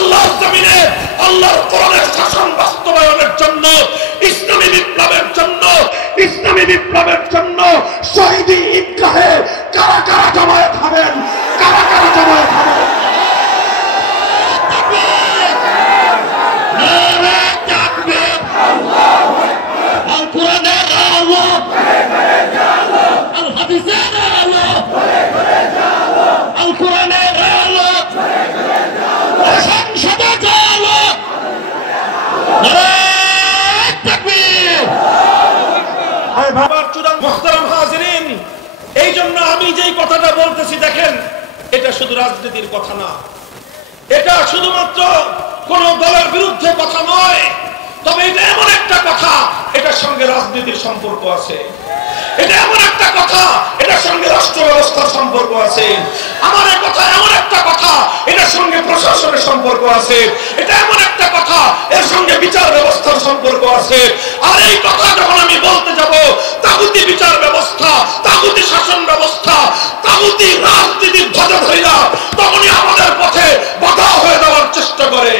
আল্লাহর জমিনে আল্লাহর কোরআনের শাসন বাস্তবায়নের জন্য, ইসলামী বিপ্লবের জন্য, ইসলামী বিপ্লবের জন্য শহীদি ঈদগাহে কারা কারা জামায়াত হবেন, কারা কারা জামায়াত হবেন? আল কোরআনের আলো, আল হাদিসের আলো, আল কোরআনের আলো, সংসদের আলো। নারায়ে তাকবীর। বাবার চূড়ান্ত মুহতারাম হাজিরিন, এই জন্য আমি যেই কথাটা বলতেছি, দেখেন এটা শুধু রাজনীতির কথা না, এটা শুধুমাত্র কোন দলের বিরুদ্ধে কথা নয়, তবে এটা এমন একটা কথা এটার সঙ্গে রাজনীতির সম্পর্ক আছে, এটা এমন একটা কথা এটার সঙ্গে রাষ্ট্র ব্যবস্থার সম্পর্ক আছে, আমার এই কথা এমন একটা কথা এটার সঙ্গে প্রশাসনের সম্পর্ক আছে, এটা এমন একটা কথা এর সঙ্গে বিচার ব্যবস্থার সম্পর্ক আছে। আর এই কথা যখন আমি বলতে যাব, তাগুতি বিচার ব্যবস্থা, তাগুতি শাসন ব্যবস্থা, তাগুতি রাজনীতির ধ্বজাধারীরা তখনই আমাদের পথে বাধা হয়ে দেওয়ার চেষ্টা করে।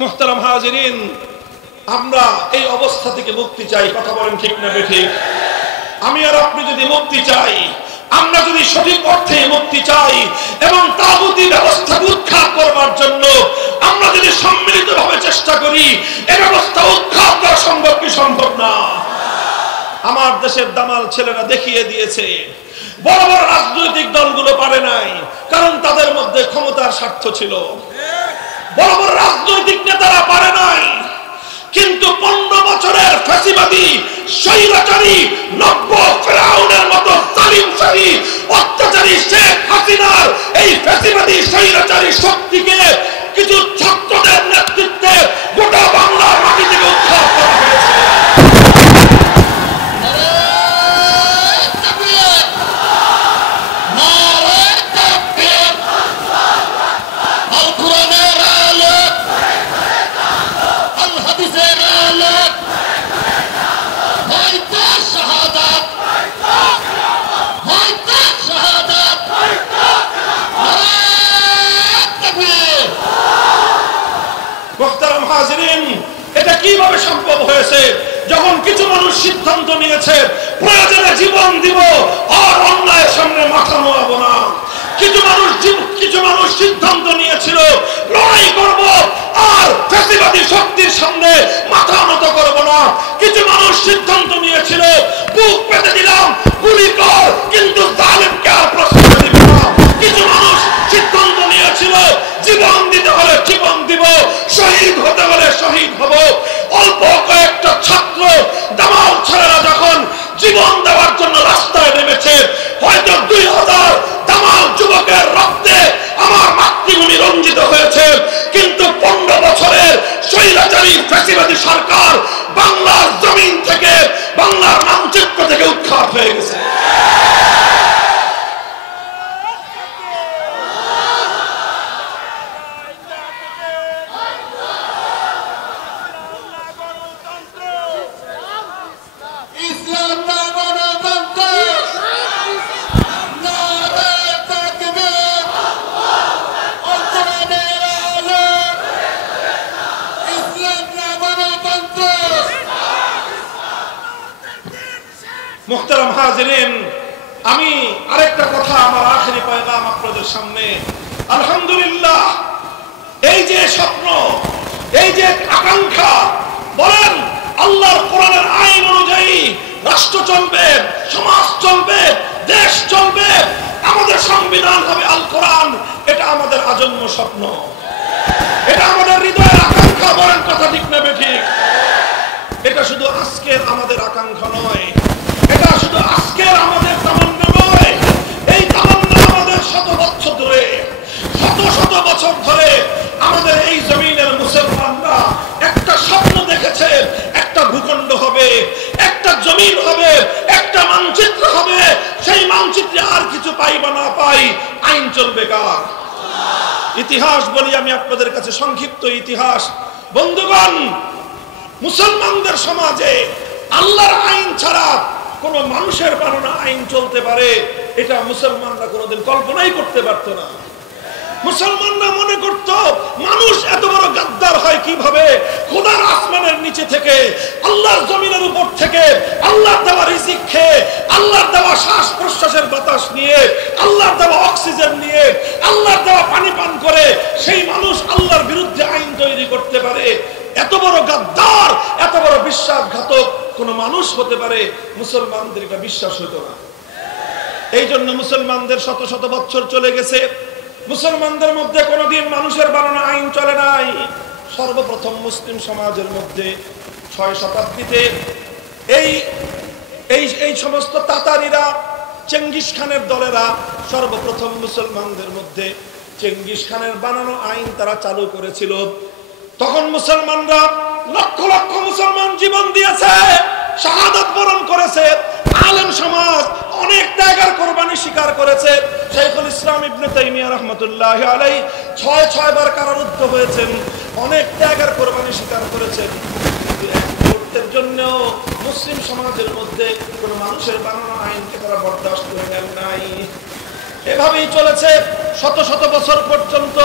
মুহতারাম হাজিরিন, আমরা এই অবস্থা থেকে মুক্তি চাই, কথা বলেন ঠিক না বেঠিক? আমি আর আপনি যদি মুক্তি চাই, আমরা যদি সঠিক অর্থে মুক্তি চাই এবং তাগুতি ব্যবস্থাকে উৎখাত করবার জন্য আমরা যদি সম্মিলিতভাবে চেষ্টা করি, এই ব্যবস্থা উৎখাত করা সম্ভব কি সম্ভব না? আমার দেশের দামাল ছেলেরা দেখিয়ে দিয়েছে, বড় বড় রাজনৈতিক দলগুলো পারে নাই, কারণ তাদের মধ্যে ক্ষমতার স্বার্থ ছিল। বড় বড় রাজনৈতিক নেতারা পারে নাই, কিন্তু 15 বছরের ফ্যাসিবাদী স্বৈরাচারী নব্য ফেরাউনের মতো জালিমশাহী অত্যাচারী শেখ হাসিনার এই ফ্যাসিবাদী স্বৈরাচারী শক্তিকে কিছু ছাত্রদের নেতৃত্বে গোটা বাংলার মাটি থেকে উৎখাত করা হয়েছে। এটা কিভাবে সম্ভব হয়েছে? যখন কিছু মানুষ সিদ্ধান্ত নিয়েছে প্রয়োজনে জীবন দিব আর অন্যায়ের সামনে মাথা নোয়াবো না। কিছু মানুষ সিদ্ধান্ত নিয়েছিল লড়াই করব আর ফ্যাসিবাদী শক্তির সামনে মাথা নত করব না। কিছু মানুষ সিদ্ধান্ত নিয়েছিল বুক পেতে দিলাম, গুলি কর, কিন্তু জালেমকে আর প্রশ্রয় দিব না। কিছু মানুষ সিদ্ধান্ত নিয়েছিল জীবন দিতে হলে জীবন দিব, শহীদ হতে হলে শহীদ হব। অল্প কয়েকটা ছাত্র দামাল ছেলেরা যখন জীবন দেওয়ার জন্য রাস্তায় নেমেছে, হয়তো 2000 দামাল যুবকের রক্তে আমার মাতৃভূমি রঞ্জিত হয়েছে, কিন্তু 15 বছরের স্বৈরাচারী ফ্যাসিবাদী সরকার বাংলার জমিন থেকে, বাংলার মানচিত্র থেকে উৎখাত হয়ে গেছে। মুহতারাম হাজিরিন, আমি আরেকটা কথা, আমার আখেরি পয়গাম আপনাদের সামনে। আলহামদুলিল্লাহ, এই যে স্বপ্ন, এই যে আকাঙ্ক্ষা, বলেন আল্লাহর কোরআনের আইন অনুযায়ী রাষ্ট্র চলবে, সমাজ চলবে, দেশ চলবে, আমাদের সংবিধান হবে আল কোরআন, এটা আমাদের আজন্ম স্বপ্ন, এটা আমাদের হৃদয়ের আকাঙ্ক্ষা। বলেন কথা ঠিক না বেঠিক? এটা শুধু আজকের আমাদের আকাঙ্ক্ষা নয়, এটা শুধু আজকের আমাদের তামান্না নয়, এই তামান্না আমাদের শত বছর ধরে, শত বছর ধরে আমাদের এই জমিনের মুসলমানরা একটা স্বপ্ন দেখেছে, একটা ভূখণ্ড হবে, একটা জমিন হবে, একটা মানচিত্র হবে। সেই মানচিত্রে আর কিছু পাই বা না পাই, আইন চলবে কার? ইতিহাস বলি আমি আপনাদের কাছে, সংক্ষিপ্ত ইতিহাস। বন্ধুগণ, মুসলমানদের সমাজে আল্লাহর আইন ছাড়া কোন মানুষের বানানো আইন চলতে পারে, এটা মুসলমানরা কোনোদিন কল্পনাই করতে পারত না। মুসলমানরা মনে করত মানুষ এত বড় গাদ্দার হয় কিভাবে? খোদার আসমানের নিচে থেকে, আল্লাহর জমিনের উপর থেকে, আল্লাহর দেওয়া রিজিক খেয়ে, আল্লাহর দেওয়া শ্বাস প্রশ্বাসের বাতাস নিয়ে, আল্লাহর দেওয়া অক্সিজেন নিয়ে, আল্লাহর দেওয়া পানি পান করে সেই মানুষ আল্লাহর বিরুদ্ধে আইন তৈরি করতে পারে। এত বড় গাদ্দার, এত বড় বিশ্বাসঘাতক কোন মানুষ হতে পারে? মুসলমানদের এটা বিশ্বাস হতো না। এই জন্য মুসলমানদের শত শত বছর চলে গেছে, মুসলমানদের মধ্যে কোনোদিন মানুষের বানানো আইন চলে নাই। সর্বপ্রথম মুসলিম সমাজের মধ্যে 6 শতাব্দীতে এই সমস্ত তাতারিরা, চেঙ্গিস খানের দলেরা সর্বপ্রথম মুসলমানদের মধ্যে চেঙ্গিস খানের বানানো আইন তারা চালু করেছিল। তখন মুসলমানরা লক্ষ লক্ষ মুসলমান জীবন দিয়েছে, শাহাদাত বরণ করেছে, আলেম সমাজ অনেক ত্যাগের কোরবানি স্বীকার করেছে। শাইখুল ইসলাম ইবনে তাইমিয়া রাহমাতুল্লাহি আলাইহি 6 বার কারারুদ্ধ হয়েছেন, অনেক ত্যাগের কোরবানি স্বীকার করেছেন। মুহূর্তের জন্য মুসলিম সমাজের মধ্যে কোন মানুষের বানানো আইনকে তারা বরদাস্ত করে নেন নাই। এভাবেই চলেছে শত শত বছর পর্যন্ত।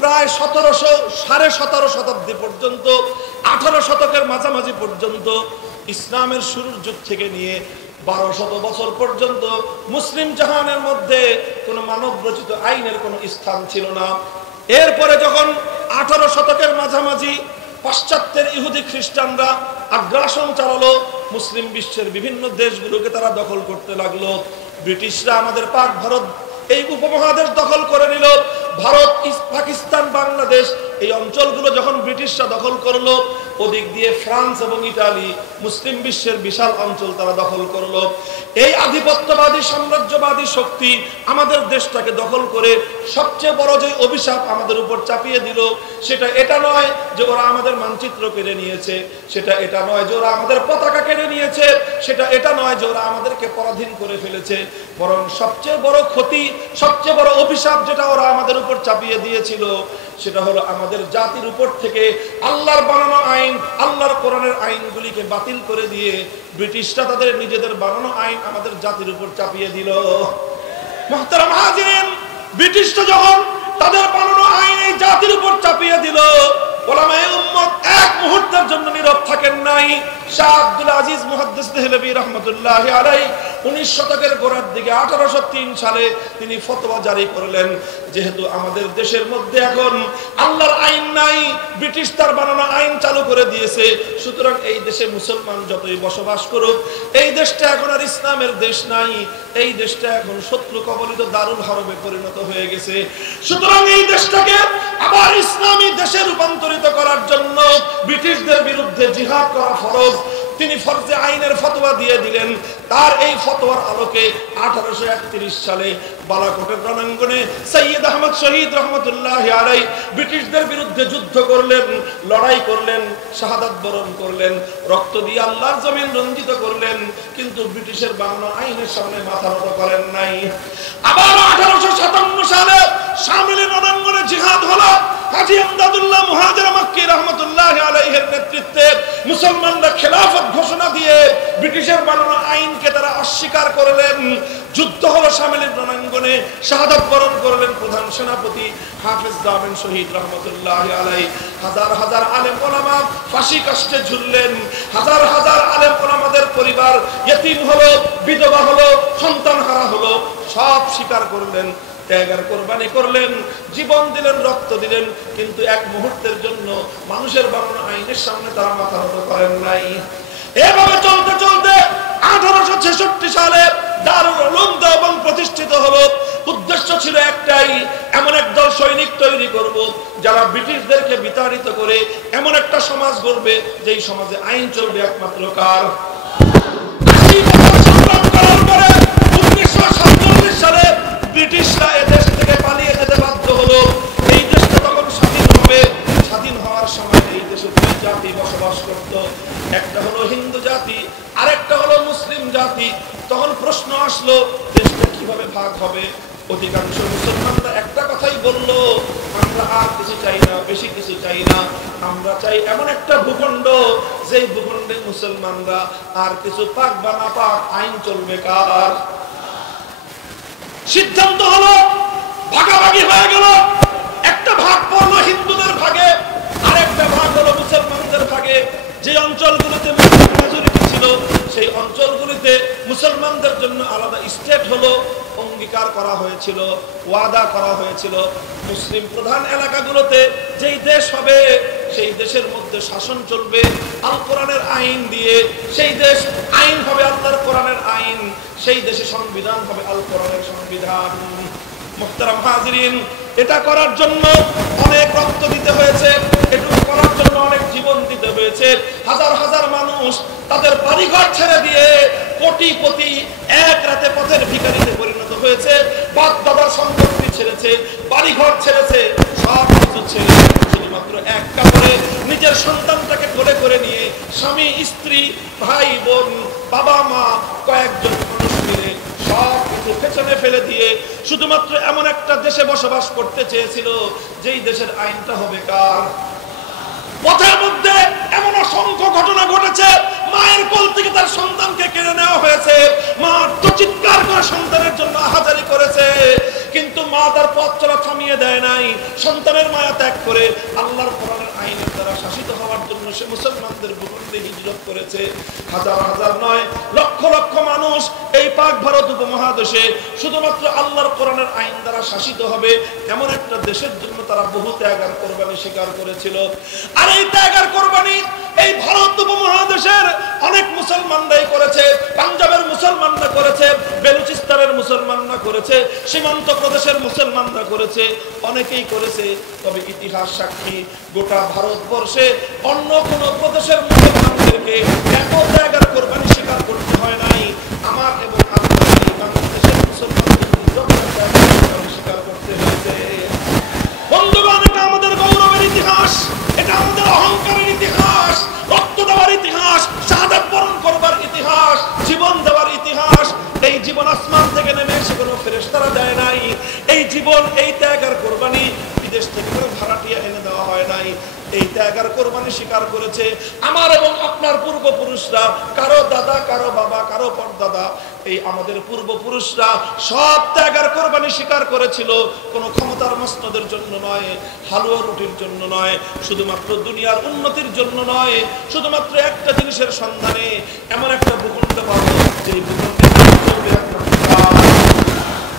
প্রায় 1750 শতাব্দী পর্যন্ত, 18 শতকের মাঝামাঝি পর্যন্ত, ইসলামের শুরুর যুগ থেকে নিয়ে 1200 বছর পর্যন্ত মুসলিম জাহানের মধ্যে কোন মানব রচিত আইনের কোন স্থান ছিল না। এরপরে যখন 18 শতকের মাঝামাঝি পাশ্চাত্যের ইহুদি খ্রিস্টানরা আগ্রাসন চালালো, মুসলিম বিশ্বের বিভিন্ন দেশগুলোকে তারা দখল করতে লাগলো। ব্রিটিশরা আমাদের পাক ভারত এই উপমহাদেশ দখল করে নিল। ভারত, পাকিস্তান, বাংলাদেশ এই অঞ্চলগুলো যখন ব্রিটিশরা দখল করলো, ওদিক দিয়ে ফ্রান্স এবং ইতালি মুসলিম বিশ্বের বিশাল অঞ্চল তারা দখল করলো। এই আধিপত্যবাদী সাম্রাজ্যবাদী শক্তি আমাদের দেশটাকে দখল করে সবচেয়ে বড় যে অভিশাপ আমাদের উপর চাপিয়ে দিল, সেটা এটা নয় যে ওরা আমাদের মানচিত্র কেড়ে নিয়েছে, সেটা এটা নয় যে ওরা আমাদের পতাকা কেড়ে নিয়েছে, সেটা এটা নয় যে ওরা আমাদেরকে পরাধীন করে ফেলেছে, বরং সবচেয়ে বড় ক্ষতি, সবচেয়ে বড় অভিশাপ যেটা ওরা আমাদের উপর চাপিয়ে দিয়েছিল, সেটা হলো আমাদের জাতির উপর থেকে আল্লাহর বানানো আইন, আল্লাহর কোরআনের আইনগুলিকে বাতিল করে দিয়ে ব্রিটিশরা তাদের নিজেদের বানানো আইন আমাদের জাতির উপর চাপিয়ে দিল। মুহতারাম হাজিরিন, ব্রিটিশরা যখন তাদের বানানো আইন এই জাতির উপর চাপিয়ে দিল, ওলামায়ে উম্মত এক মুহূর্তের জন্য নীরব থাকেন নাই। শাহ আব্দুল আজিজ মুহাদ্দিস দেহলভী রাহমাতুল্লাহি আলাইহি 19 শতকের গোড়ার দিকে 1803 সালে তিনি ফতোয়া জারি করলেন, যেহেতু আমাদের দেশের মধ্যে এখন আল্লাহর আইন নাই, ব্রিটিশ তার বানানো আইন চালু করে দিয়েছে, সুতরাং এই দেশে মুসলমান যতই বসবাস করুক, এই দেশটা এখন আর ইসলামের দেশ নাই, এই দেশটা এখন শত্রু কবলিত দারুল হরবে পরিণত হয়ে গেছে। সুতরাং এই দেশটাকে আবার ইসলামী দেশে রূপান্তরিত করার জন্য ব্রিটিশদের বিরুদ্ধে জিহাদ করা ফরজ। তিনি ফরজে আইনের ফতোয়া দিয়ে দিলেন। তার এই ফতোয়ার আলোকে 1831 সালে বালাকোটের রণাঙ্গনে সৈয়দ আহমদ শহীদ রহমতুল্লাহি আলাইহি ব্রিটিশদের বিরুদ্ধে যুদ্ধ করলেন, লড়াই করলেন, শাহাদাত বরণ করলেন, রক্ত দিয়ে আল্লাহর জমিন রঞ্জিত করলেন, কিন্তু ব্রিটিশের বানানো আইনের সামনে মাথা নত করেন নাই। আবার 1857 সালে শামিলি রণাঙ্গনে জিহাদ হলো। হাজী আমদাদুল্লাহ মুহাজির মক্কি রাহমাতুল্লাহি আলাইহির নেতৃত্বে মুসলমানরা খেলাফত ঘোষণা দিয়ে ব্রিটিশের বানানো আইনকে তারা অস্বীকার করলেন। যুদ্ধ হলো শামিলির রণাঙ্গনে, শাহাদাত বরণ করলেন প্রধান সেনাপতি হাফেজ দামেন শহীদ রহমতুল্লাহি আলাইহি। হাজার হাজার আলেম ওলামা ফাঁসি কাষ্ঠে ঝুললেন, হাজার হাজার আলেম ওলামাদের পরিবার ইতিম হলো, বিধবা হলো, সন্তান হারা হলো, সব স্বীকার করলেন, ত্যাগের কোরবানি করলেন, জীবন দিলেন, রক্ত দিলেন, কিন্তু এক মুহূর্তের জন্য মানুষের বানানো আইনের সামনে তারা মাথা নত করেন নাই। এভাবে চলতে চলতে 1866 সালে দারুল উলুম দেওবন্দ প্রতিষ্ঠিত হলো। উদ্দেশ্য ছিল একটাই, এমন এক দল সৈনিক তৈরি করব যারা ব্রিটিশদেরকে বিতাড়িত করে এমন একটা সমাজ গড়বে যেই সমাজে আইন চলবে একমাত্র কার। 80 বছর সংগ্রাম করার পরে 1947 সালে ব্রিটিশরা এদেশ থেকে পালিয়ে যেতে বাধ্য হলো। এই দেশটা তখন স্বাধীন হবে। স্বাধীন হওয়ার সময় এই দেশে দুই জাতি বসবাস করত, একটা হলো হিন্দু জাতি, আরেকটা হলো মুসলিম জাতি। তখন প্রশ্ন আসলো দেশটা কিভাবে ভাগ হবে। অধিকাংশ মুসলমানরা একটা কথাই বলল, আমরা আর কিছু চাই না, বেশি কিছু চাই না, আমরা চাই এমন একটা ভূখণ্ড যেই ভূখণ্ডে মুসলমানরা আর কিছু পাক বা না পাক আইন চলবে কার। সিদ্ধান্ত হলো, ভাগাভাগি হয়ে গেল। একটা ভাগ পড়লো হিন্দুদের ভাগে, আরেকটা ভাগ হলো মুসলমানদের ভাগে। যে অঞ্চলগুলোতে মুসলিম মেজরিটি ছিল সেই অঞ্চলগুলিতে মুসলমানদের জন্য আলাদা স্টেট হলো, অঙ্গীকার করা হয়েছিল, ওয়াদা করা হয়েছিল। মুসলিম প্রধান এলাকাগুলোতে যেই দেশ হবে সেই দেশের মধ্যে শাসন চলবে আল কোরআনের আইন দিয়ে। সেই দেশ আইন হবে আল্লাহর কোরআনের আইন, সেই দেশে সংবিধান হবে আল কোরআনের সংবিধান। মুহতারাম হাজিরিন, এটা করার জন্য অনেক রক্ত দিতে হয়েছে, এটা করার জন্য অনেক জীবন দিতে হয়েছে। হাজার হাজার মানুষ তাদের বাড়িঘর ছেড়ে দিয়ে কোটিপতি এক রাতে পথের ভিখারিতে পরিণত হয়েছে। বাপ দাদার সম্পত্তি ছেড়েছে, বাড়িঘর ছেড়েছে, সব কিছু ছেড়ে শুধুমাত্র এক কাপড়ে নিজের সন্তানটাকে কোলে করে নিয়ে স্বামী, স্ত্রী, ভাই বোন, বাবা মা, কয়েকজন মানুষ মিলে সব কিছু পেছনে ফেলে দিয়ে শুধুমাত্র এমন একটা দেশে বসবাস করতে চেয়েছিল যেই দেশের আইনটা হবে কার? পথের মধ্যে এমন অসংখ্য ঘটনা ঘটেছে, মায়ের কোল থেকে তার সন্তানকে কেড়ে নেওয়া হয়েছে, মা তো চিৎকার করে সন্তানের জন্য আহাজারি করেছে, কিন্তু মা তার পথ চলা থামিয়ে দেয় নাই। সন্তানের মায়া ত্যাগ করে আল্লাহর কোরআনের আইনের দ্বারা শাসিত হওয়ার জন্য সে মুসলমানদের ভূখণ্ডে হিজরত করেছে। হাজার হাজার নয়, লক্ষ লক্ষ মানুষ এই পাক ভারত উপমহাদেশে শুধুমাত্র আল্লাহর কোরআনের আইন দ্বারা শাসিত হবে এমন একটা দেশের জন্য তারা বহু ত্যাগ আর কোরবানি স্বীকার করেছিল। আর এই ত্যাগ আর কোরবানি এই ভারত উপমহাদেশের অনেক মুসলমানরাই করেছে। পাঞ্জাবের মুসলমানরা করেছে, বেলুচিস্তানের মুসলমানরা করেছে, সীমান্ত প্রদেশের মুসলমানরা করেছে, অনেকেই করেছে। তবে ইতিহাস সাক্ষী গোটা ভারতবর্ষে অন্য কোন প্রদেশের মুসলমানদেরকে এত ত্যাগ আর কোরবানি স্বীকার করতে হয় নাই। আমার এবং আপনার এই বাংলাদেশের মুসলমানদের স্বীকার করতে হয়েছে। বন্ধুগণ, এটা আমাদের গৌরবের ইতিহাস, এটা আমাদের অহংকারের ইতিহাস, রক্ত দেওয়ার ইতিহাস, শাহাদাত বরণ করবার ইতিহাস, জীবন দেওয়ার ইতিহাস। এই জীবন আসমান থেকে নেমে এসে কোনো ফেরেশতারা দেয় নাই। এই জীবন, এই ত্যাগ আর কোরবানি বিদেশ থেকে কোনো ভাড়াটিয়া এনে দেওয়া হয় নাই। এই ত্যাগ আর কোরবানি স্বীকার করেছে আমার এবং আপনার পূর্বপুরুষরা। কারো দাদা, কারো বাবা, কারো পরদাদা, এই আমাদের পূর্বপুরুষরা সব ত্যাগ আর কোরবানি স্বীকার করেছিল। কোনো ক্ষমতার মসনদের জন্য নয়, হালুয়া রুটির জন্য নয়, শুধুমাত্র দুনিয়ার উন্নতির জন্য নয়, শুধুমাত্র একটা জিনিসের সন্ধানে। এমন একটা ভূখণ্ড পাবো যে ভূখণ্ডে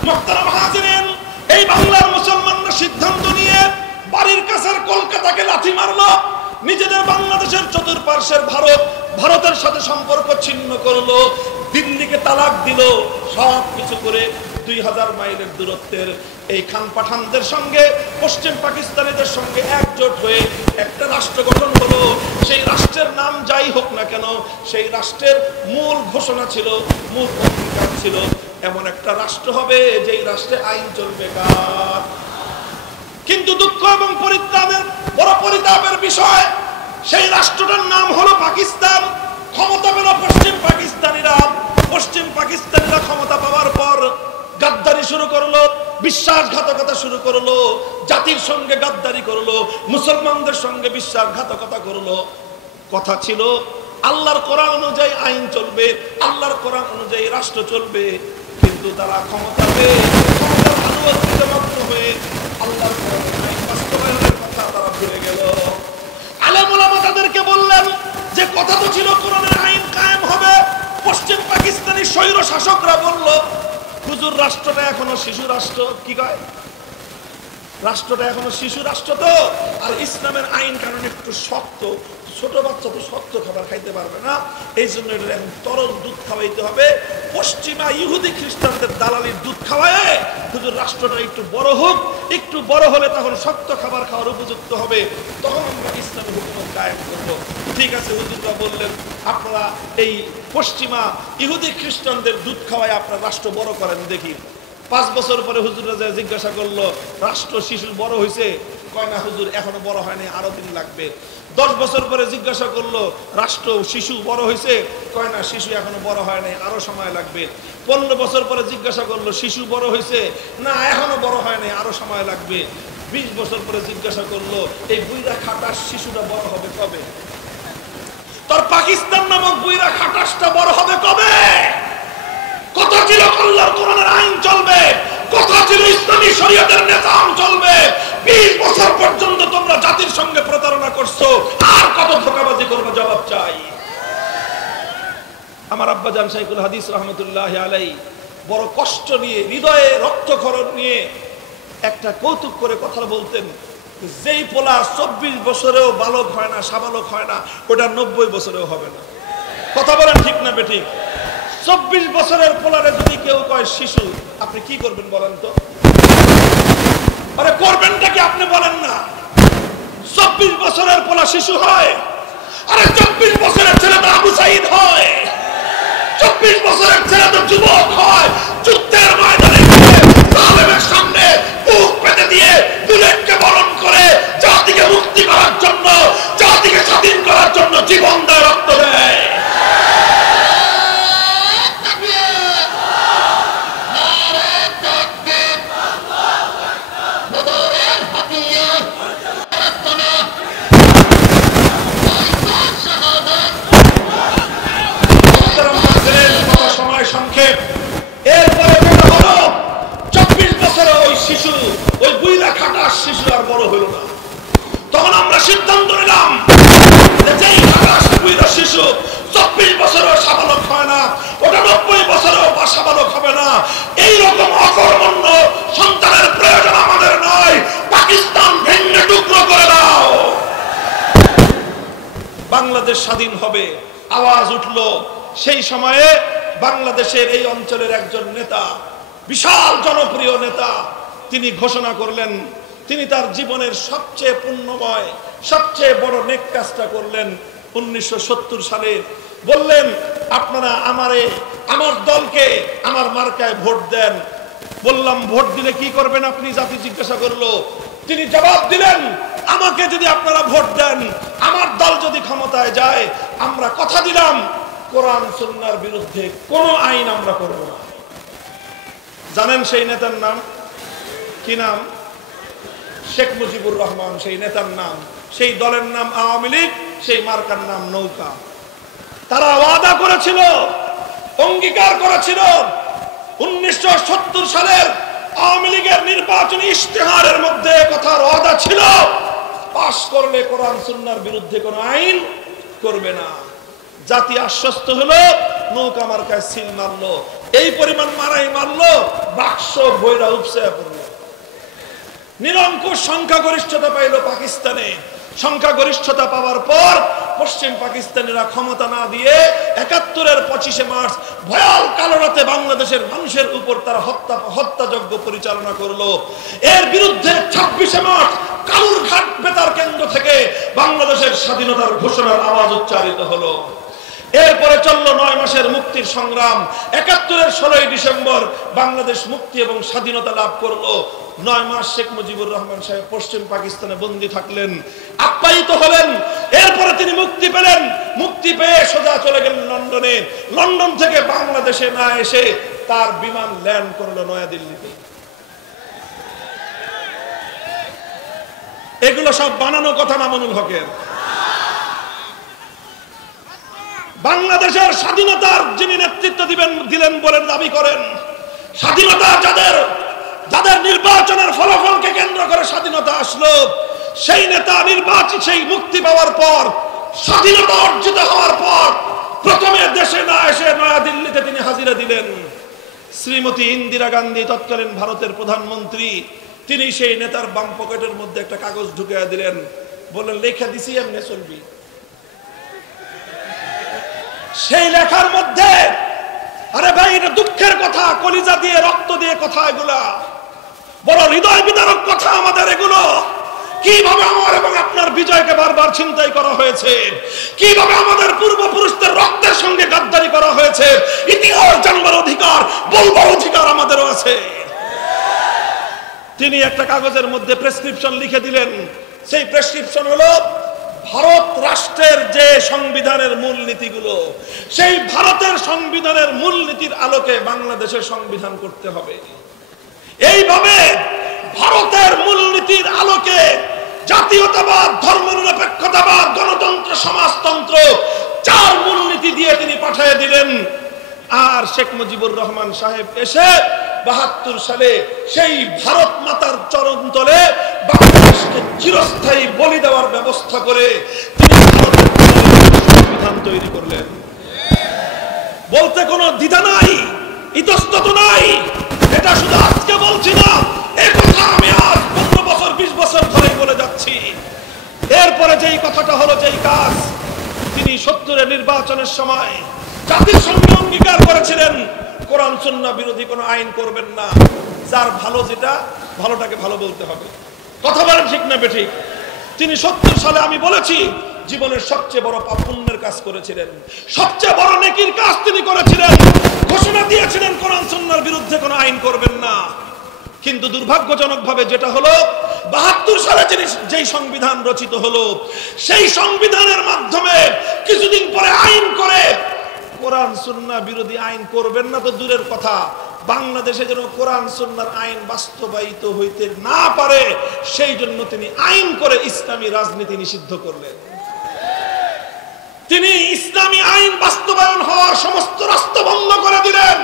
মুহতারাম হাজিরিন, এই বাংলার মুসলমানরা সিদ্ধান্ত নিয়ে বাড়ির কাছের কলকাতাকে লাথি মারলো, নিজেদের বাংলাদেশের চতুর্পার্শ্বের ভারতের সাথে সম্পর্ক ছিন্ন করলো, দিল্লিকে তালাক দিল, সব কিছু করে 2000 মাইলের দূরত্বের এই খান পাঠানদের সঙ্গে পশ্চিম পাকিস্তানিদের সঙ্গে একজোট হয়ে একটা রাষ্ট্র গঠন হলো। সেই রাষ্ট্রের নাম যাই হোক না কেন, সেই রাষ্ট্রের মূল ঘোষণা ছিল, মূল অঙ্গীকার ছিল এমন একটা রাষ্ট্র হবে যেই রাষ্ট্রে আইন চলবে কার। কিন্তু দুঃখ এবং পরিত্রাণের বড় পরিতাপের বিষয়, সেই রাষ্ট্রটার নাম হলো পাকিস্তান। ক্ষমতা পেল পশ্চিম পাকিস্তানিরা। পশ্চিম পাকিস্তানিরা ক্ষমতা পাওয়ার পর গাদ্দারি শুরু করলো, বিশ্বাসঘাতকতা শুরু করলো, জাতির সঙ্গে গাদ্দারি করলো, মুসলমানদের সঙ্গে বিশ্বাসঘাতকতা করলো। কথা ছিল আল্লাহর কোরআন অনুযায়ী আইন চলবে, আল্লাহর কোরআন অনুযায়ী রাষ্ট্র চলবে। কিন্তু তারা ক্ষমতা পেয়ে ক্ষমতার আনুগত্যে মগ্ন হয়ে আল্লাহর কোরআনের আইন বাস্তবায়নের কথা তারা ভুলে গেল। আলেম ওলামা তাদেরকে বললেন যে কথা তো ছিল কোরআনের আইন কায়েম হবে। পশ্চিম পাকিস্তানি স্বৈর শাসকরা বলল, হুজুর রাষ্ট্রটা এখনো শিশু রাষ্ট্র। কি কয়? রাষ্ট্রটা এখনো শিশু রাষ্ট্র তো, আর ইসলামের আইন কানুন একটু শক্ত, ছোট বাচ্চা তো শক্ত খাবার খাইতে পারবে না, এই জন্য এটা এখন তরল দুধ খাওয়াইতে হবে। পশ্চিমা ইহুদি খ্রিস্টানদের দালালির দুধ খাওয়ায় হুজুর রাষ্ট্রটা একটু বড় হোক, একটু বড় হলে তখন শক্ত খাবার খাওয়ার উপযুক্ত হবে, তখন আমরা ইসলামী হুকুমত কায়েম করবো। ঠিক আছে, হুজুররা বললেন আপনারা এই পশ্চিমা ইহুদি খ্রিস্টানদের দুধ খাওয়ায় আপনার রাষ্ট্র বড় করেন দেখি। 5 বছর পরে হুজুররা যায় জিজ্ঞাসা করলো, রাষ্ট্র শিশু বড় হয়েছে? কয় না হুজুর, এখনো বড় হয়নি, আরো দিন লাগবে। 10 বছর পরে জিজ্ঞাসা করলো, রাষ্ট্র শিশু বড় হয়েছে? কয় না, শিশু এখনো বড় হয় নাই, আরো সময় লাগবে। 15 বছর পরে জিজ্ঞাসা করলো, শিশু বড় হয়েছে? না, এখনো বড় হয় নাই, আরো সময় লাগবে। 20 বছর পরে জিজ্ঞাসা করলো, এই বুইরা খাটাস শিশুটা বড় হবে কবে? তোর পাকিস্তান নামক বুইরা খাটাসটা বড় হবে কবে? কত ছিল আল্লাহর কোরআনের আইন চলবে, কথা ছিল ইসলামী শরীয়তের নিজাম চলবে। 20 বছর পর্যন্ত তোমরা জাতির সঙ্গে প্রতারণা করছো, আর কত ধোঁকাবাজি করবে? জবাব চাই। আমার আব্বাজান শাইখুল হাদিস রহমতুল্লাহি আলাইহি বড় কষ্ট নিয়ে, হৃদয়ে রক্তক্ষরণ নিয়ে একটা কৌতুক করে কথা বলতেন, যেই পোলা 24 বছরেও বালক হয় না, সাবালক হয় না, ওটা 90 বছরেও হবে না। কথা বলেন ঠিক না বেঠিক? 24 বছরের পোলারে যদি কেউ কয় শিশু, আপনি কি করবেন বলেন তো? আরে করবেনটা কি আপনি বলেন না? 24 বছরের পোলা শিশু হয়, আরে 24 বছরের ছেলে তো আবু সাঈদ হয়, 24 বছরের ছেলে তো যুবক হয়। যুদ্ধের ময়দানে জালেমের সামনে বুক পেতে দিয়ে বুলেটকে বরণ করে জাতিকে মুক্তি করার জন্য, জাতিকে স্বাধীন করার জন্য জীবন দেয়, রক্ত দেয়। সময় সংক্ষেপ। এরপরে হলো 24 বছরে ওই শিশু, ওই বুইরা খাটার শিশু আর বড় হলো না। তখন আমরা সিদ্ধান্ত নিলাম যেই খাটার বুইরা শিশু 24 বছরেও সাবালক হয় না, ওটা 90 বছরেও সাবালক হবে না। এইরকম অকর্মণ্য সন্তানের প্রয়োজন আমাদের নয়। পাকিস্তান ভেঙে টুকরো করে দাও, বাংলাদেশ স্বাধীন হবে। আওয়াজ উঠলো। সেই সময়ে বাংলাদেশের এই অঞ্চলের একজন নেতা, বিশাল জনপ্রিয় নেতা, তিনি ঘোষণা করলেন, তিনি তার জীবনের সবচেয়ে পুণ্যময়, সবচেয়ে বড় নেক কাজটা করলেন 1970 সালে। বললেন, আপনারা আমার দলকে আমার মার্কায় ভোট দেন। বললাম, ভোট দিলে কি করবেন আপনি? জাতি জিজ্ঞাসা করলো। তিনি জবাব দিলেন, আমাকে যদি আপনারা ভোট দেন, আমার দল যদি ক্ষমতায় যায়, আমরা কথা দিলাম কোরআন সুন্নাহর বিরুদ্ধে কোন আইন আমরা করব না। জানেন সেই নেতার নাম কি? নাম শেখ মুজিবুর রহমান। সেই নেতার নাম, সেই দলের নাম আওয়ামী লীগ, সেই মার্কার নাম নৌকা। তারা ওয়াদা করেছিল, অঙ্গীকার করেছিল 1970 সালের আওয়ামী লীগের নির্বাচনী ইশতেহারের মধ্যে কথার ওয়াদা ছিল, পাশ করলে কোরআন সুন্নাহর বিরুদ্ধে কোনো আইন করবে না। জাতি আশ্বস্ত হলো, নৌকা মার্কায় সিল মারলো। এই পরিমাণ মারাই মারলো, বাক্স বইরা উপসে পড়লো। নিরঙ্কুশ সংখ্যাগরিষ্ঠতা পাইল পাকিস্তানে। সংখ্যাগরিষ্ঠতা পাওয়ার পর পশ্চিম পাকিস্তানিরা ক্ষমতা না দিয়ে 71-এর 25শে মার্চ ভয়াল কালো রাতে বাংলাদেশের মানুষের উপর তারা হত্যাযজ্ঞ পরিচালনা করলো। এর বিরুদ্ধে 26শে মার্চ কালুরঘাট বেতার কেন্দ্র থেকে বাংলাদেশের স্বাধীনতার ঘোষণার আওয়াজ উচ্চারিত হলো। এরপরে চলল 9 মাসের মুক্তির সংগ্রাম। 71-এর 16ই ডিসেম্বর বাংলাদেশ মুক্তি এবং স্বাধীনতা লাভ করলো। 9 মাস শেখ মুজিবুর রহমান সাহেব পশ্চিম পাকিস্তানে বন্দী থাকলেন, আপ্যায়িত হলেন। এরপরে তিনি মুক্তি পেলেন। মুক্তি পেয়ে সোজা চলে গেলেন লন্ডনে। লন্ডন থেকে বাংলাদেশে না এসে তার বিমান ল্যান্ড করলো নয়াদিল্লিতে। এগুলো সব বানানো কথা মামুনুল হকের। বাংলাদেশের স্বাধীনতার যিনি নেতৃত্ব দিলেন বলে দাবি করেন, স্বাধীনতা যাদের নির্বাচনের ফলাফলকে কেন্দ্র করে স্বাধীনতা আসলো, সেই নেতা নির্বাচিত, সেই মুক্তি পাওয়ার পর, স্বাধীনতা অর্জিত হওয়ার পর প্রথমে দেশে না এসে নয়াদিল্লিতে তিনি হাজিরা দিলেন। শ্রীমতী ইন্দিরা গান্ধী, তৎকালীন ভারতের প্রধানমন্ত্রী, তিনি সেই নেতার বাম পকেটের মধ্যে একটা কাগজ ঢুকিয়ে দিলেন, বললেন, লেখা দিছি এমনি চলবি। সেই লেখার মধ্যে, আরে ভাই, এটা দুঃখের কথা, কলিজা দিয়ে রক্ত দিয়ে কথা, এগুলা বড় হৃদয় বিদারক কথা আমাদের। এগুলো কিভাবে আমার এবং আপনার বিজয়কে বারবার ছিনতাই করা হয়েছে, কিভাবে আমাদের পূর্বপুরুষদের রক্তের সঙ্গে গাদ্দারি করা হয়েছে, ইতিহাস জানবার অধিকার, বলবার অধিকার আমাদেরও আছে। তিনি একটা কাগজের মধ্যে প্রেসক্রিপশন লিখে দিলেন। সেই প্রেসক্রিপশন হলো ভারত রাষ্ট্রের যে সংবিধানের মূলনীতিগুলো, সেই ভারতের সংবিধানের মূলনীতির আলোকে বাংলাদেশের সংবিধান করতে হবে। এইভাবে ভারতের মূলনীতির আলোকে জাতীয়তাবাদ, ধর্মনিরপেক্ষতাবাদ, গণতন্ত্র, সমাজতন্ত্র, 4 মূলনীতি দিয়ে তিনি পাঠিয়ে দিলেন। আর শেখ মুজিবুর রহমান সাহেব এসে 72 সালে সেই ভারত মাতার চরণ তলে বাংলাদেশকে চিরস্থায়ী বলি দেওয়ার ব্যবস্থা করে তিনি সংবিধান তৈরি করলেন। বলতে কোনো দ্বিধা নাই, ইতস্তত নাই। এটা শুধু আজকে বলছি না, এই কথা আমি আজ 15 বছর 20 বছর ধরে বলে যাচ্ছি। এরপরে যেই কথাটা হলো, যেই কাজ তিনি 70-এর নির্বাচনের সময় জাতির সঙ্গে অঙ্গীকার করেছিলেন, কোরআন সুন্নাহ বিরোধী কোনো আইন করবেন না, যার ভালো যেটা ভালোটাকে ভালো বলতে হবে। কথা বলেন ঠিক না বেঠিক? তিনি 70 সালে আমি বলেছি জীবনের সবচেয়ে বড় পুণ্যের কাজ করেছিলেন, সবচেয়ে বড় নেকির কাজ তিনি করেছিলেন। ঘোষণা দিয়েছিলেন কোরআন সুন্নাহর বিরুদ্ধে কোনো আইন করবেন না। কিন্তু দুর্ভাগ্যজনকভাবে যেটা হলো, 72 সালে যেই সংবিধান রচিত হলো, সেই সংবিধানের মাধ্যমে কিছুদিন পরে আইন করে কোরআন সুন্নাহ বিরোধী আইন করবেন না তো দূরের কথা, বাংলাদেশে যেন কোরআন সুন্নাহর আইন বাস্তবায়িত হইতে না পারে সেই জন্য তিনি আইন করে ইসলামী রাজনীতি নিষিদ্ধ করলেন। তিনি ইসলামী আইন বাস্তবায়ন হওয়ার সমস্ত রাস্তা বন্ধ করে দিলেন।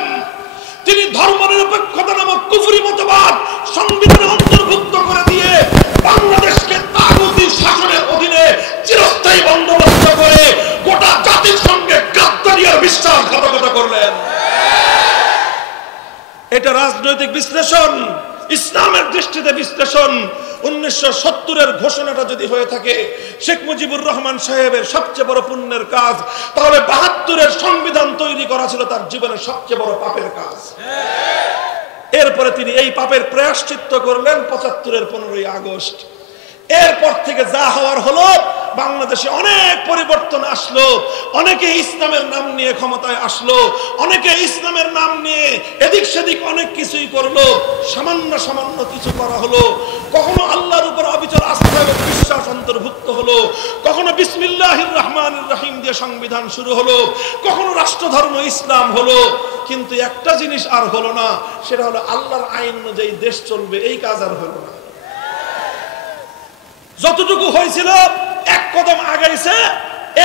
তিনি ধর্মনিরপেক্ষতা নামক কুফরি মতবাদ সংবিধানে অন্তর্ভুক্ত করে দিয়ে বাংলাদেশকে তাগুতি শাসনের অধীনে চিরস্থায়ী বন্দোবস্ত করে গোটা জাতির সঙ্গে গাদ্দারি আর বিশ্বাসঘাতকতা করলেন। এটা রাজনৈতিক বিশ্লেষণ, ইসলামের দৃষ্টিতে বিশ্লেষণ। 1970-এর ঘোষণাটা যদি হয়ে থাকে শেখ মুজিবুর রহমান সাহেবের সবচেয়ে বড় পুণ্যের কাজ, তাহলে 72-এর সংবিধান তৈরি করা ছিল তার জীবনের সবচেয়ে বড় পাপের কাজ। এরপরে তিনি এই পাপের প্রায়শ্চিত্ত করলেন 75-এর 15ই আগস্ট। এরপর থেকে যা হওয়ার হলো, বাংলাদেশে অনেক পরিবর্তন আসলো। অনেকে ইসলামের নাম নিয়ে ক্ষমতায় আসলো, অনেকে ইসলামের নাম নিয়ে এদিক সেদিক অনেক কিছুই করলো। সামান্য সামান্য কিছু করা হলো। কখনো আল্লাহর উপর অবিচল আস্থা এবং বিশ্বাস অন্তর্ভুক্ত হলো, কখনো বিসমিল্লাহির রহমানির রহিম দিয়ে সংবিধান শুরু হলো, কখনো রাষ্ট্রধর্ম ইসলাম হলো। কিন্তু একটা জিনিস আর হলো না, সেটা হলো আল্লাহর আইন অনুযায়ী দেশ চলবে, এই কাজ আর হলো না। যতটুকু হয়েছিল এক কদম আগাইছে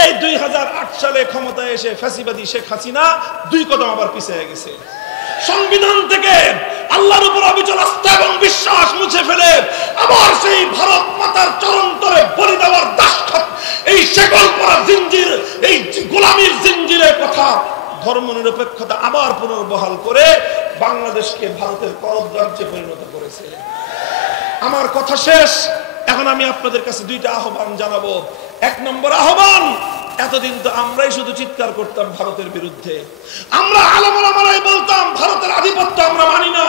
এই 2008 সালে ক্ষমতায় এসে ফ্যাসিবাদী শেখ হাসিনা 2 কদম আবার পিছিয়ে গেছে। সংবিধান থেকে আল্লাহর উপর অবিচল আস্থা এবং বিশ্বাস মুছে ফেলে আবার সেই ভারত মাতার চরণ তলে বলি দেওয়ার দাসখত, এই শেকল পরা জিঞ্জির, এই গোলামীর জিঞ্জিরের কথা, ধর্মনিরপেক্ষতা আবার পুনর্বহাল করে বাংলাদেশকে ভারতের করদরাজ্যে পরিণত করেছে। আমার কথা শেষ। এখন আমি আপনাদের কাছে 2টা আহ্বান জানাবো। 1 নম্বর আহ্বান, এতদিন তো আমরাই শুধু চিৎকার করতাম ভারতের বিরুদ্ধে, আমরা আলেম-ওলামারাই বলতাম ভারতের আধিপত্য আমরা মানি না,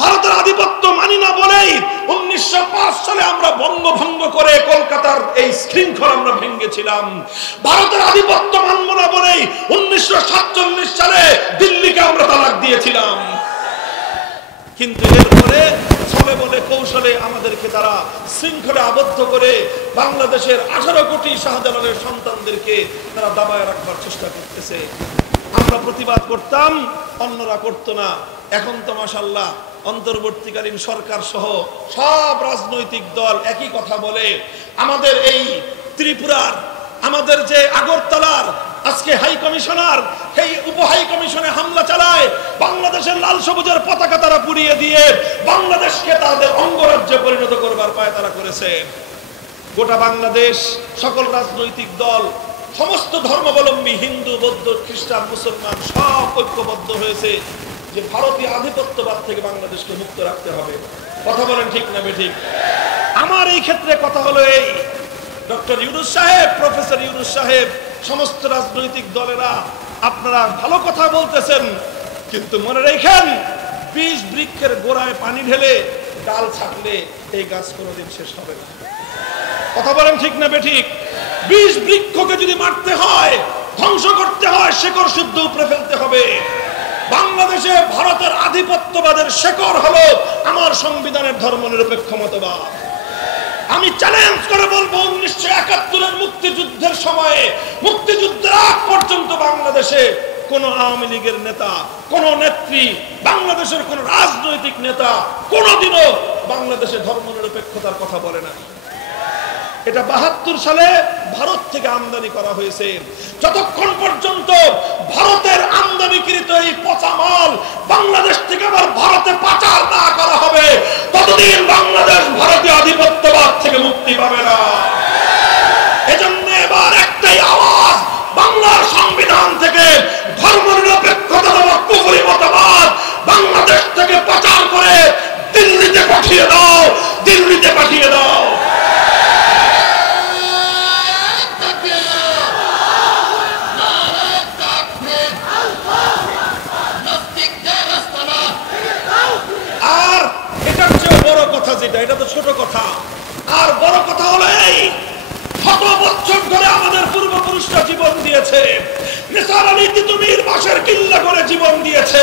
ভারতের আধিপত্য মানি না বলেই 1905 সালে আমরা বঙ্গভঙ্গ করে কলকাতার এই শৃঙ্খলা আমরা ভেঙেছিলাম। ভারতের আধিপত্য মানব না বলেই 1947 সালে দিল্লিকে আমরা তালাক দিয়েছিলাম। কিন্তু এরপরে ছলে বলে কৌশলে আমাদেরকে তারা শৃঙ্খলে আবদ্ধ করে বাংলাদেশের 18 কোটি শাহজালালের সন্তানদেরকে তারা দাবায় রাখবার চেষ্টা করতেছে। আমরা প্রতিবাদ করতাম, অন্যরা করতো না। এখন তো মাশাআল্লাহ অন্তর্বর্তীকালীন সরকার সহ সব রাজনৈতিক দল একই কথা বলে। আমাদের এই ত্রিপুরার, আমাদের যে আগরতলার আজকে হাই কমিশনার, এই উপ হাই কমিশনে হামলা চালায়, বাংলাদেশের লাল সবুজের পতাকা তারা পুড়িয়ে দিয়ে বাংলাদেশকে তাদের অঙ্গরাজ্যে পরিণত করবার পায় তারা করেছে। গোটা বাংলাদেশ, সকল রাজনৈতিক দল, সমস্ত ধর্মাবলম্বী, হিন্দু, বৌদ্ধ, খ্রিস্টান, মুসলমান সব ঐক্যবদ্ধ হয়েছে যে ভারতীয় আধিপত্যবাদ থেকে বাংলাদেশকে মুক্ত রাখতে হবে। কথা বলেন ঠিক না বেঠিক? আমার এই ক্ষেত্রে কথা হলো এই, ডক্টর ইউনূস সাহেব, প্রফেসর ইউনূস সাহেব, সমস্ত রাজনৈতিক দলেরা আপনারা ভালো কথা বলতেছেন, কিন্তু মনে রাখেন 20 বৃক্ষের গোড়ায় পানি ঢেলে ডাল ছাকলে এই গাছ কোনোদিন শেষ হবে না। কথা বলেন ঠিক না বেঠিক? 20 বৃক্ষকে যদি মারতে হয়, ধ্বংস করতে হয়, শেকড় শুদ্ধ উপড়ে ফেলতে হবে। বাংলাদেশে ভারতের আধিপত্যবাদের শেকড় হলো আমার সংবিধানের ধর্মনিরপেক্ষ মতবাদ। আমি চ্যালেঞ্জ করে বলবো 1971-এর মুক্তিযুদ্ধের সময়ে, মুক্তিযুদ্ধের আগ পর্যন্ত বাংলাদেশে কোন আওয়ামী লীগের নেতা, কোন নেত্রী, বাংলাদেশের কোন রাজনৈতিক নেতা কোনদিনও বাংলাদেশে ধর্মনিরপেক্ষতার কথা বলে না। এটা 72 সালে ভারত থেকে আমদানি করা হয়েছে। যতক্ষণ পর্যন্ত ভারতের আমদানিকৃত এই পচা মাল বাংলাদেশ থেকে আবার ভারতে পাচার না করা হবে, ততদিন বাংলাদেশ ভারতীয় আধিপত্যবাদ থেকে মুক্তি পাবে না। এজন্য এবার একটাই আওয়াজ, বাংলার সংবিধান থেকে ধর্মনিরপেক্ষতা নামক কুফরি মতবাদ বাংলাদেশ থেকে পাচার করে দিল্লিতে পাঠিয়ে দাও, দিল্লিতে পাঠিয়ে দাও। আর এটার চেয়ে বড় কথা যেটা, এটা তো ছোট কথা, আর বড় কথা হলো এই, শত বছর ধরে আমাদের পূর্বপুরুষরা জীবন দিয়েছে। নিসার আলী তিতুমীর বাঁশের কিল্লা করে জীবন দিয়েছে।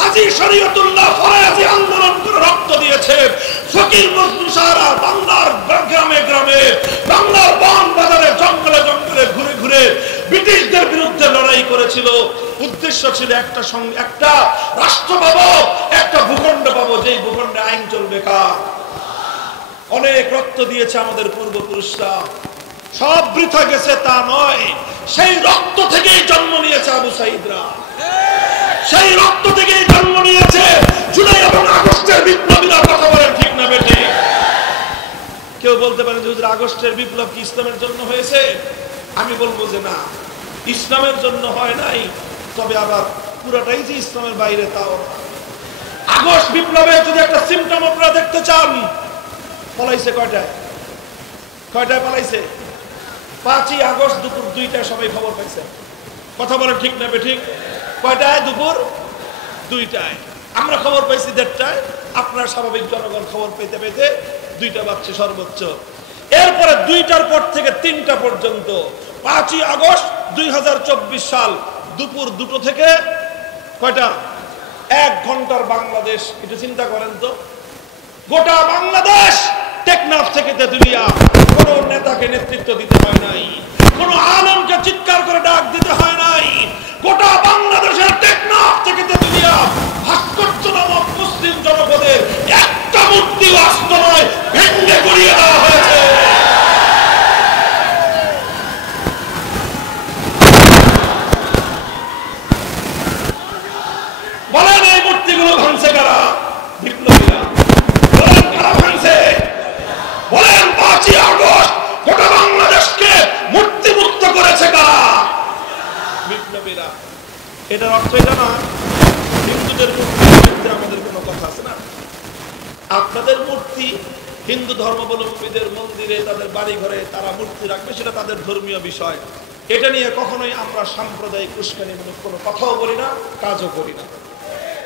হাজী শরীয়তুল্লাহ ফরাজি আন্দোলন করে রক্ত দিয়েছে। ফকির মজনু সারা বাংলার গ্রামে গ্রামে, বাংলার বন বাজারে, জঙ্গলে জঙ্গলে ঘুরে ঘুরে ব্রিটিশদের বিরুদ্ধে লড়াই করেছিল। উদ্দেশ্য ছিল একটা রাষ্ট্র পাবো, একটা ভূখণ্ড পাবো, যেই ভূখণ্ডে আইন চলবে কার। অনেক রক্ত দিয়েছে আমাদের পূর্বপুরুষরা, সব বৃথা গেছে তা নয়। সেই রক্ত থেকেই জন্ম নিয়েছে আবু সাঈদরা, সেই রক্ত থেকেই জন্ম নিয়েছে জুলাই এবং আগস্টের বিপ্লবীরা। কথা বলেন ঠিক না বেঠি? কেউ বলতে পারে যে আগস্টের বিপ্লব কি ইসলামের জন্য হয়েছে? আমি বলবো যে না, ইসলামের জন্য হয় নাই, তবে আবার পুরাটাই যে ইসলামের বাইরে তাও। আগস্ট বিপ্লবে যদি একটা সিমটম আপনারা দেখতে চান, পলাইছে কয়টায়? কয়টায় পালাইছে? 5ই আগস্ট দুপুর 2টায় সবাই খবর পাইছে। কথা বলেন ঠিক না বেঠিক? কয়টায়? দুপুর 2টায়। আমরা খবর পাইছি 1:30টায়। আপনার স্বাভাবিক জনগণ খবর পেতে পেতে 2টা বাজছে সর্বোচ্চ। এরপরে 2টার পর থেকে 3টা পর্যন্ত 5ই আগস্ট 2024 সাল দুপুর 2টো থেকে কয়টা? 1 ঘন্টার বাংলাদেশ। একটু চিন্তা করেন তো, গোটা বাংলাদেশ টেকনাফ থেকে তেতুলিয়া, কোন নেতাকে নেতৃত্ব দিতে হয় নাই, কোন আলেমকে চিৎকার করে ডাক দিতে হয় নাই। গোটা বাংলাদেশের টেকনাফ থেকে তেতুলিয়া ভাস্কর্য নামক মুসলিম জনপদের একটা মূর্তি অস্ত নয়, ভেঙে গড়িয়ে দেওয়া হয়েছে। বলেন এই মূর্তিগুলো ভাঙছে কারা? বিপ্লবীরা। বলেন কারা ভাঙছে? বলেন 5ই আগস্ট গোটা বাংলাদেশকে মূর্তি মুক্ত করেছে কারা? বিপ্লবীরা। এটার অর্থ এটা না হিন্দুদের মূর্তির বিরুদ্ধে আমাদের কোনো কথা আছে না। আপনাদের মূর্তি হিন্দু ধর্মাবলম্বীদের মন্দিরে, তাদের বাড়ি ঘরে তারা মূর্তি রাখবে, সেটা তাদের ধর্মীয় বিষয়। এটা নিয়ে কখনোই আমরা সাম্প্রদায়িক উস্কানিমূলক কোনো কথাও বলি না, কাজও করি না।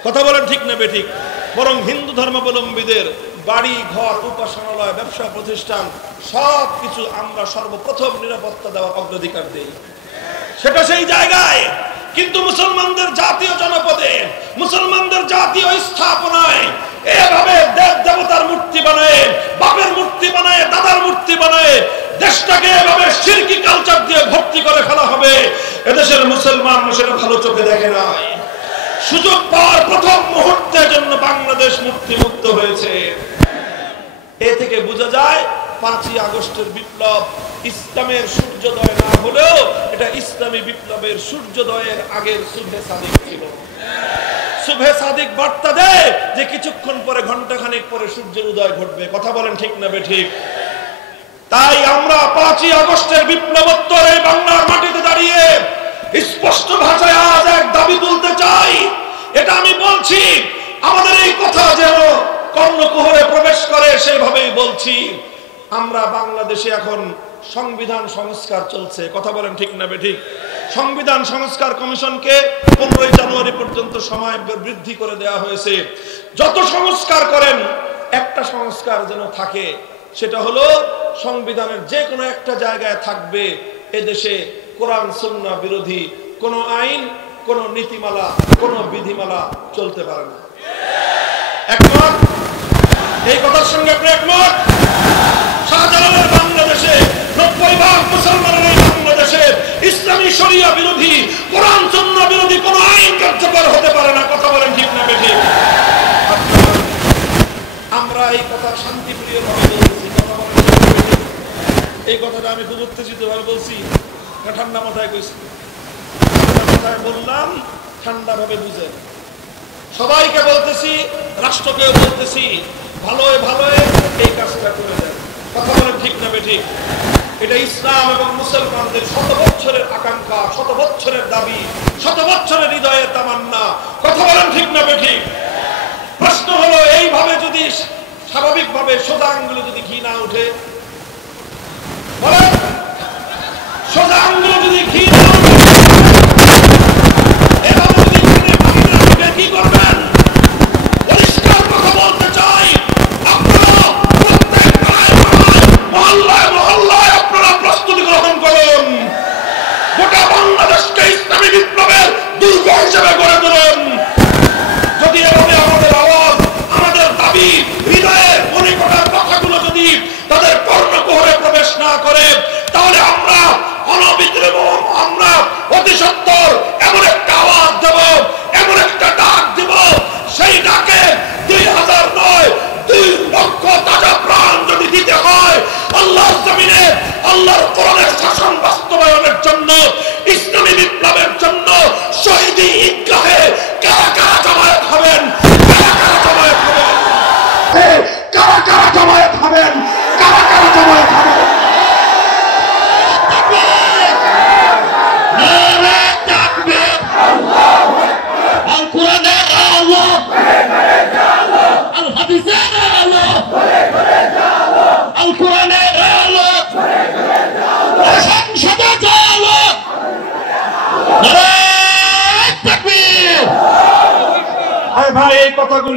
কথা বলেন ঠিক না বেঠিক? বরং হিন্দু ধর্মাবলম্বীদের বাড়ি ঘর, উপাসনালয়, ব্যবসা প্রতিষ্ঠান সবকিছু আমরা সর্বপ্রথম নিরাপত্তা দেওয়ার অগ্রাধিকার দেই, সেটা সেই জায়গায়। কিন্তু মুসলমানদের জাতীয় জনপদে, মুসলমানদের জাতীয় স্থাপনায় এভাবে দেব দেবতার মূর্তি বানায়, বাপের মূর্তি বানায়, দাদার মূর্তি বানায়, দেশটাকে এভাবে শিরকি কালচার দিয়ে ভর্তি করে ফেলা হবে, এদেশের মুসলমান সেটা ভালো চোখে দেখে নাই। সুযোগ পাওয়ার প্রথম মুহূর্তের জন্য বাংলাদেশ মুক্তি মুক্ত হয়েছে। এ থেকে বোঝা যায় 5ই আগস্টের বিপ্লব ইসলামের সূর্যোদয় না হলেও এটা ইসলামী বিপ্লবের সূর্যোদয়ের আগের সুবহে সাদিক ছিল। সুবহে সাদিক বার্তা দেয় যে কিছুক্ষণ পরে, ঘন্টাখানেক পরে সূর্যের উদয় ঘটবে। কথা বলেন ঠিক না বেঠিক? তাই আমরা 5ই আগস্টের বিপ্লবোত্তর এই বাংলার মাটিতে দাঁড়িয়ে স্পষ্ট ভাষায় আজ এক দাবি তুলতে চাই। এটা আমি বলছি, আমাদের এই কথা যেন কর্ণকুহরে প্রবেশ করে সেভাবেই বলছি। আমরা বাংলাদেশে এখন সংবিধান সংস্কার চলছে। কথা বলেন ঠিক না বেঠিক? সংবিধান সংস্কার কমিশনকে 15ই জানুয়ারি পর্যন্ত সময় বৃদ্ধি করে দেওয়া হয়েছে। যত সংস্কার করেন একটা সংস্কার যেন থাকে, সেটা হলো সংবিধানের যে কোনো একটা জায়গায় থাকবে এদেশে কোরআন সুন্নাহ বিরোধী কোন আইন, কোন নীতিমালা, কোন বিধিমালা চলতে পারে না। একমত? এই কথার সঙ্গে আপনি একমত? শাহজালালের বাংলাদেশে 90% মুসলমানের এই বাংলাদেশে ইসলামী শরিয়া বিরোধী, কোরআন সুন্নাহ বিরোধী কোন আইন কার্যকর হতে পারে না। কথা বলেন ঠিক না বেঠিক? আমরা এই কথা শান্তিপ্রিয় ভাবে বলছি। কথা বলেন ঠান্ডা মাথায় কইছি, মাথায় বললাম ঠান্ডা ভাবে বুঝে। সবাইকে বলতেছি, রাষ্ট্রকেও বলতেছি, ভালোই ভালোই এই কাজটা করে দেন। কথা বলেন ঠিক না বেঠিক? এটা ইসলাম এবং মুসলমানদের শত বছরের আকাঙ্ক্ষা, শত বছরের দাবি, শত বছরের হৃদয়ের তামান্না। কথা বলেন ঠিক না বেঠিক? প্রশ্ন হলো, এইভাবে যদি স্বাভাবিকভাবে সোজা আঙ্গুলে যদি ঘি না উঠে, বলেন সোজা আঙ্গুলে যদি ঘি না উঠে, এভাবে যদি পানি না উঠে কি করবেন? পরিষ্কার কথা বলতে চাই, আপনারা প্রত্যেক মহল্লায় মহল্লায় আপনারা প্রস্তুতি গ্রহণ করুন। গোটা বাংলাদেশকে ইসলামী বিপ্লবের দুর্গ হিসেবে গড়ে তুলুন। যদি এভাবে আমাদের আওয়াজ, আমাদের দাবি, হৃদয়ের মনে করার কথাগুলো যদি তাদের কর্ণকুহরে প্রবেশ না করে, তাহলে আমরা অনবিদ্রোহ, আমরা অতি সত্বর এমন একটা আওয়াজ দেব, এমন একটা ডাক দেব, সেই ডাকে 2000 নয় 2 লক্ষ তাজা প্রাণ যদি দিতে হয় আল্লাহর জমিনে, আল্লাহর কোরআনের শাসন বাস্তবায়নের জন্য, ইসলামী বিপ্লবের জন্য, শহীদি ঈদগাহে কারা কারা জমায়েত হবেন? কারা কারা জমায়েত হবেন? কারা কারা জমায়েত হবেন? কারা কারা জমায়েত হবেন? আল কোরআনের আলো, আল হাদিসের আলো, আল কোরআনের আলো, সংসদের আলো। নারায়ে তাকবীর। ভাই এই কথাগুলি